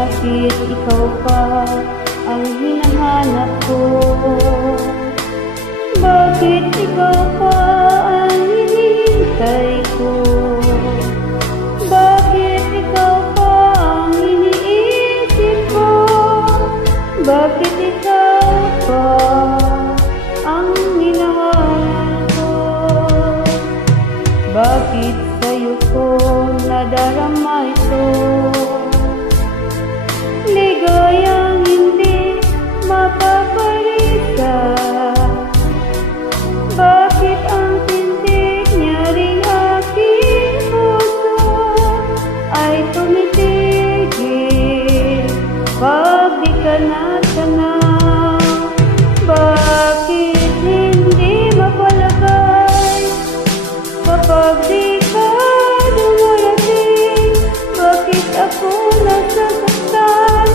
Bakit ikaw pa ang hinahanap ko? Bakit ikaw pa ang hinihintay ko? Bakit ikaw pa ang iniisip ko? Bakit ikaw pa ang hinahanap ko? Bakit sa'yo ko nadarama ito? Ligayang hindi mapaparisa. Bakit ang tindig niya ring aking puso ay tumitigil pag di ka natanaw? Bakit hindi mapalagay kapag di ka dumarating? Bakit ako nasasaktan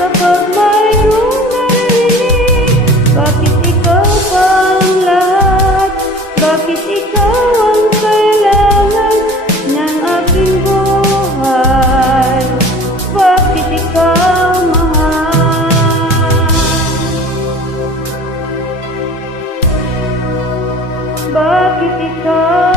kapag mayroong narinig? Bakit ikaw pa ang lahat? Bakit ikaw ang kailangan ng aking buhay? Bakit ikaw mahal? Bakit ikaw